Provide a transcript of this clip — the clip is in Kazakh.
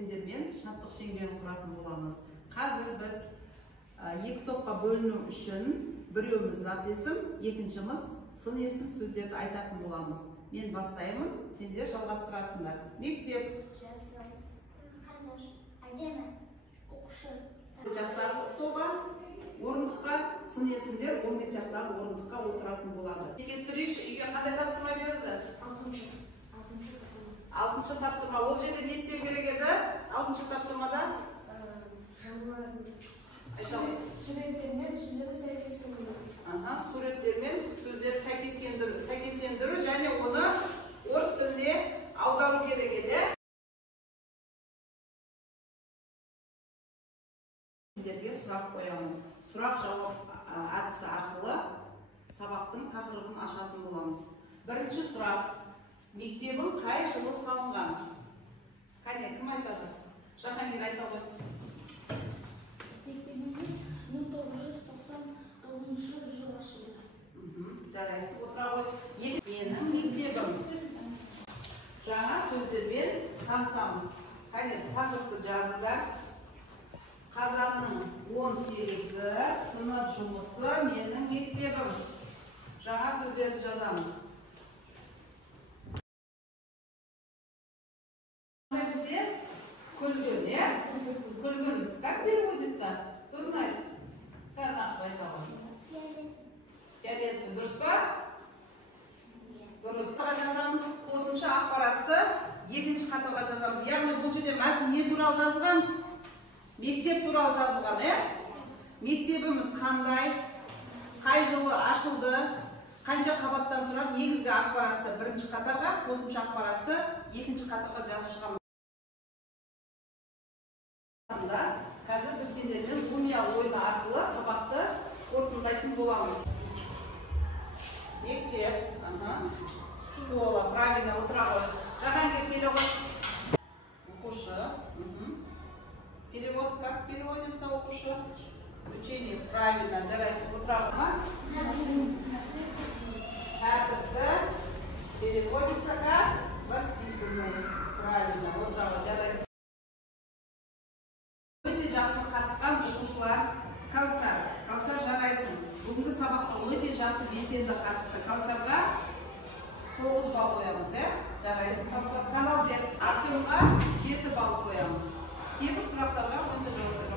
сендермен шаттық шеңберін құратын боламыз. Қазір біз екі топқа бөліну үшін біреуіміз зат есім, екіншіміз сын есім сөздерді айтатын боламыз. Мен бастаймын, сендер жалғастырасыңдар. Мектеп. Жасыл. Қарындаш. Әдемі. Оқушы. Жақтағы столға, орындыққа сын есімдер 11 жақтағы орындыққа отыратын болады. Ескерсейші, үйге қандай тапсырма берілді? 6-шы тапсырма. Ол жерде не істеу керек еді? 6-шы тапсырмада? Суреттермен сөздерді сәйкестендіру. Суреттермен сөздерді сәйкестендіру және оны орыс тіліне аудару керек еді. Сендерге сұрақ қоямын. Сұрақ-жауап әдісі арқылы сабақтың тақырыбын ашатын боламыз. Бірінші сұрақ. Мектебің қай жылы салынған? Қане, кім айтады? Жахангир айта ғой. Мектебіміз 1999 жылы ашылды. Жарайсың, отыра ғой. Менің мектебім. Жаңа сөздермен танысамыз. Қане, тақырыпты жазыңдар. Қазанның 18-і, сынып жұмысы, менің мектебім. Жаңа сөздерді жазамыз. Күлгін, е? Күлгін. Как переводится? Кто знает? Как нақсы айтады? Фиолетовый. Дұрыс па? Дұрыс. Жазамыз қосымша ақпаратты екінші қатарға жазамыз. Яғни бұл жерде мәтін не туралы жазылған? Мектеп туралы жазылған, е? Мектебіміз қандай? Қай жылы ашылды? Қанша қабаттан тұрады? Негізгі ақпаратты бірінші қатарға, қосымша ақпаратты екінші қатарға жазып шығамыз. Қазір біз сендермен лумия ойыны арқылы сабақты қорытындылайтын боламыз. Мектеп, школа, правильно, отыра ғой. Жахангир келе ғой. Оқушы. Перевод, как переводится оқушы? Учение, правильно, жарайсың, отыра ғой. Тәртіпті переводится как воспитанный. Правильно, отыра ғой, жарайсың. Жақсы қатысқан оқушылар Кәусар жарайсың. Бүгінгі сабаққа өте жақсы белсенді қатысты. Кәусарға 9 балл қоямыз, жарайсың. Кәусар Каналден Артемға 7 балл қоямыз. Кейбір сұрақтарға 10 жауап